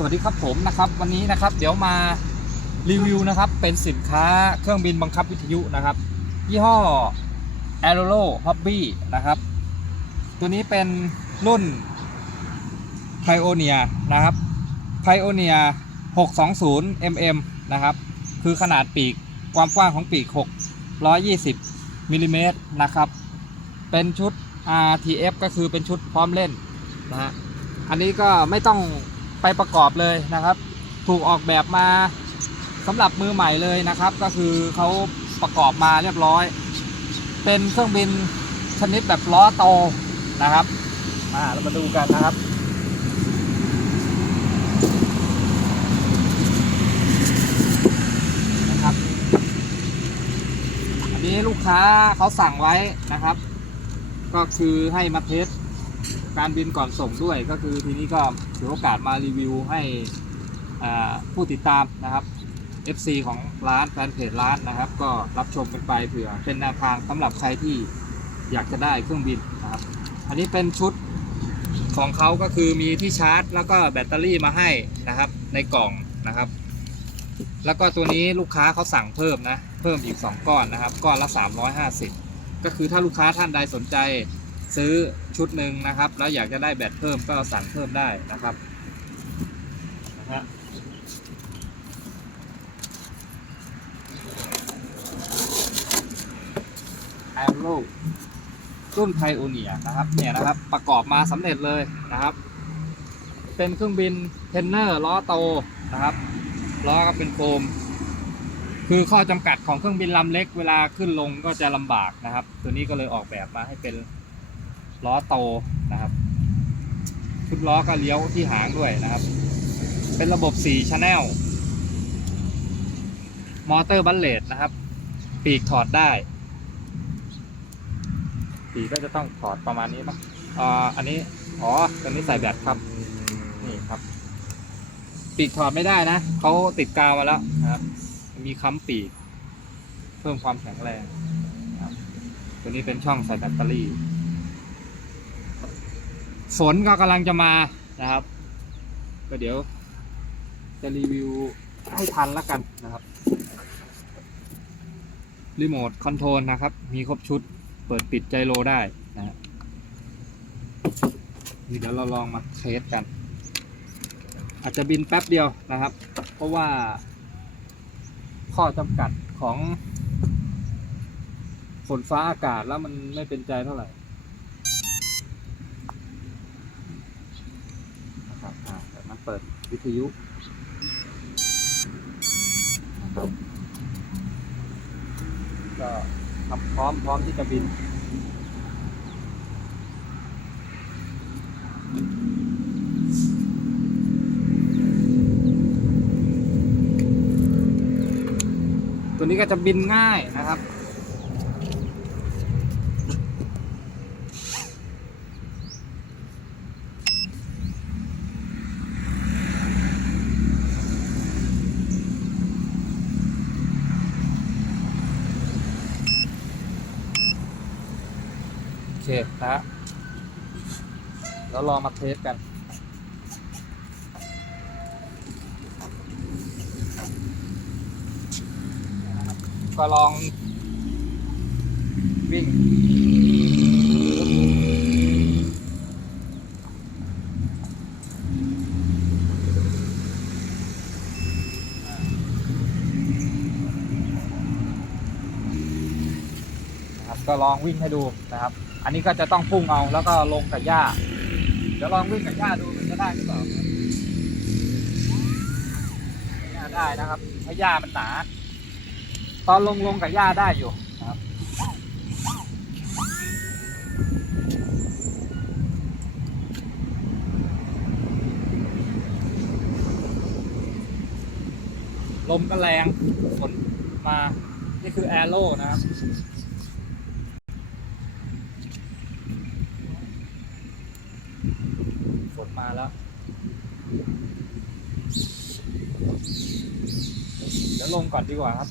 สวัสดีครับผมนะครับวันนี้นะครับเดี๋ยวมารีวิวนะครับเป็นสินค้าเครื่องบินบังคับวิทยุนะครับ ยี่ห้อ a e r o Hobby นะครับ ตัวนี้เป็นรุ่น Pioneer นะครับ Pioneer 620 mm นะครับ คือขนาดปีกความกว้างของปีก 620มิลลิเมตรนะครับ เป็นชุด RTF ก็คือเป็นชุดพร้อมเล่นนะฮะอันนี้ก็ไม่ต้อง ไปประกอบเลยนะครับ ถูกออกแบบมาสำหรับมือใหม่เลยนะครับ ก็คือเขาประกอบมาเรียบร้อย เป็นเครื่องบินชนิดแบบล้อโตนะครับมาเรามาดูกันนะครับนะครับ อันนี้ลูกค้าเขาสั่งไว้นะครับ ก็คือให้มาเทส การบินก่อนส่งด้วยก็คือทีนี้ก็ถือโอกาสมารีวิวให้ผู้ติดตามนะครับ FC ของร้านแฟนเพจร้านนะครับ ก็รับชมกันไปเผื่อเป็นแนวทางสำหรับใครที่อยากจะได้เครื่องบินนะครับ อันนี้เป็นชุดของเขาก็คือมีที่ชาร์จ แล้วก็แบตเตอรี่มาให้นะครับ ในกล่องนะครับ แล้วก็ตัวนี้ลูกค้าเขาสั่งเพิ่มนะ เพิ่มอีก 2 ก้อนนะครับ ก้อนละ 350 ก็คือถ้าลูกค้าท่านใดสนใจ ซื้อชุดหนึ่งนะครับ แล้วอยากจะได้แบตเพิ่มก็สั่งเพิ่มได้นะครับนะฮะไอโรรุ่นไพโอเนียนะครับเนี่ยนะครับประกอบมาสำเร็จเลยนะครับ เป็นเครื่องบินเทนเนอร์ล้อโตนะครับล้อก็เป็นโฟมคือข้อจำกัดของเครื่องบินลำเล็กเวลาขึ้นลงก็จะลำบากนะครับ ตัวนี้ก็เลยออกแบบมาให้เป็น ล้อโตนะครับ ชุดล้อก็เลี้ยวที่หางด้วยนะครับ เป็นระบบ4 Channel มอเตอร์บัลเลตนะครับ ปีกถอดได้ ปีกก็จะต้องถอดประมาณนี้มั้งอ่าอันนี้ อ๋อตัวนี้ใส่แบตครับ นี่ครับ ปีกถอดไม่ได้นะ เขาติดกาวมาแล้วนะครับ มีค้ำปีก เพิ่มความแข็งแรงนะครับตัวนี้เป็นช่องใส่แบตเตอรี่ ฝนก็กำลังจะมานะครับ ก็เดี๋ยว จะรีวิวให้ทันแล้วกันนะครับรีโมทคอนโทรลนะครับ มีครบชุดเปิดปิดไจโรได้นะฮะเดี๋ยวเราลองมาเทสกัน อาจจะบินแป๊บเดียวนะครับ เพราะว่า ข้อจำกัดของฝนฟ้าอากาศแล้วมันไม่เป็นใจเท่าไหร่ นะครับอ่าจากนั้น เปิดวิทยุนะครับก็ทำพร้อมพร้อมที่จะบินตัวนี้ก็จะบินง่ายนะครับ เคนะแล้วลองมาเทสกัน ก็ลองวิ่งนะครับก็ลองวิ่งให้ดูนะครับ อันนี้ก็จะต้องพุ่งเอาแล้วก็ลงกับหญ้า เดี๋ยวลองวิ่งกับหญ้าดูมันจะได้หรือเปล่าหญ้าได้นะครับเพราะหญ้ามันหนา ตอนลงลงกับหญ้าได้อยู่นะครับลมก็แรงฝนมา นี่คือแอโร่นะครับ ฝน มาแล้วเดี๋ยวลงก่อนดีกว่าครับ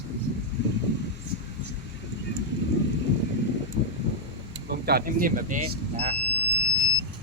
ลงจอดนิ่มๆแบบนี้นะฮะ